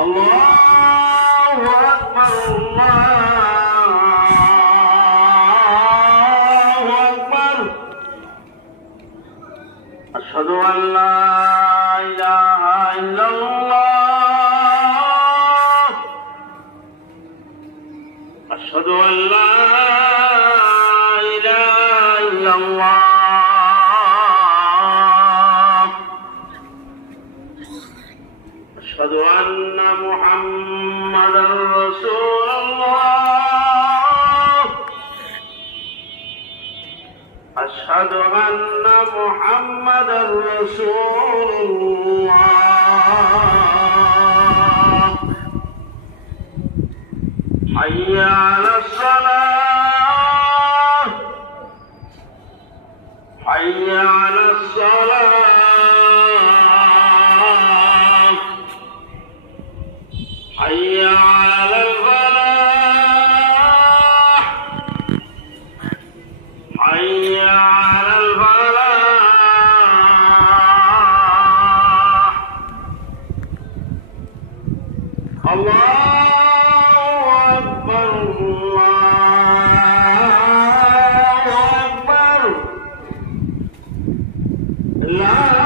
الله أكبر الله أكبر أشهد أن لا إله إلا الله أشهد أن لا إله إلا الله أشهد أن محمدا رسول الله أشهد أن محمدا رسول الله حي على الصلاة حي على الصلاة حي على الفلاح حي على الفلاح الله أكبر الله أكبر لا